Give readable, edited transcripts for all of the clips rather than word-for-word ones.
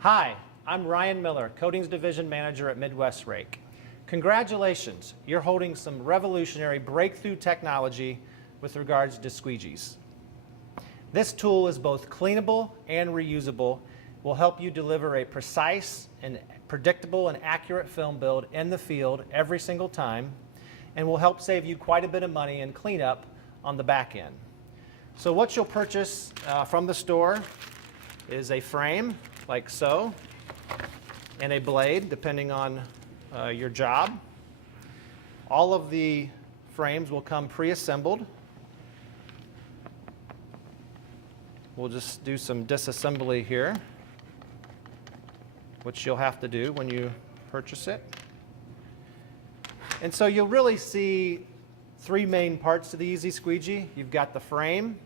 Hi, I'm Ryan Miller, Coatings Division Manager at Midwest Rake. Congratulations, you're holding some revolutionary breakthrough technology with regards to squeegees. This tool is both cleanable and reusable, will help you deliver a precise and predictable and accurate film build in the field every single time, and will help save you quite a bit of money in cleanup on the back end. So what you'll purchase from the store is a frame, like so, and a blade, depending on your job. All of the frames will come pre-assembled. We'll just do some disassembly here, which you'll have to do when you purchase it. And so you'll really see three main parts to the Easy Squeegee. You've got the frame,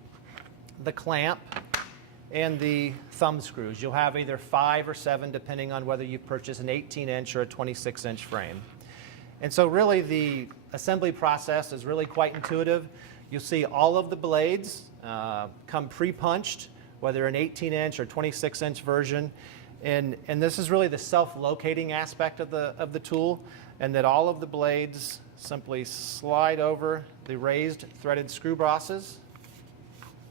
the clamp, and the thumb screws. You'll have either 5 or 7 depending on whether you purchase an 18-inch or a 26-inch frame. And so really the assembly process is really quite intuitive. You'll see all of the blades come pre-punched, whether an 18-inch or 26-inch version. And this is really the self-locating aspect of the tool, and that all of the blades simply slide over the raised threaded screw bosses,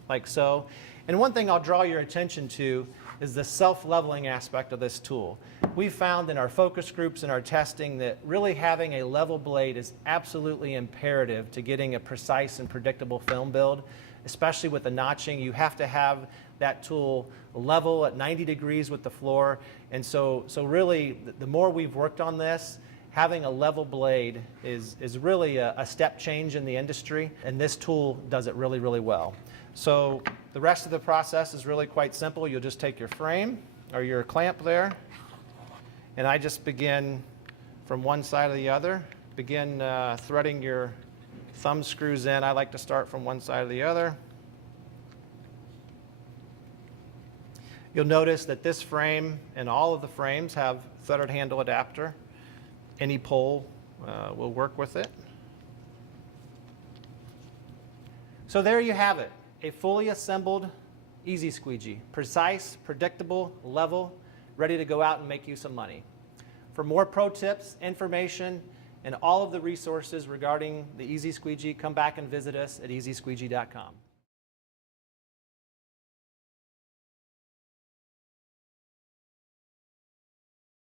like so. And one thing I'll draw your attention to is the self-leveling aspect of this tool. We've found in our focus groups and our testing that really having a level blade is absolutely imperative to getting a precise and predictable film build. Especially with the notching, you have to have that tool level at 90 degrees with the floor. And so really, the more we've worked on this, having a level blade is really a step change in the industry, and this tool does it really, really well. So the rest of the process is really quite simple. You'll just take your frame or your clamp there, and I just begin from one side to the other. Begin threading your thumb screws in. I like to start from one side to the other. You'll notice that this frame and all of the frames have threaded handle adapter. Any pole will work with it. So there you have it, a fully assembled Easy Squeegee. Precise, predictable, level, ready to go out and make you some money. For more pro tips, information, and all of the resources regarding the Easy Squeegee, come back and visit us at easysqueegee.com.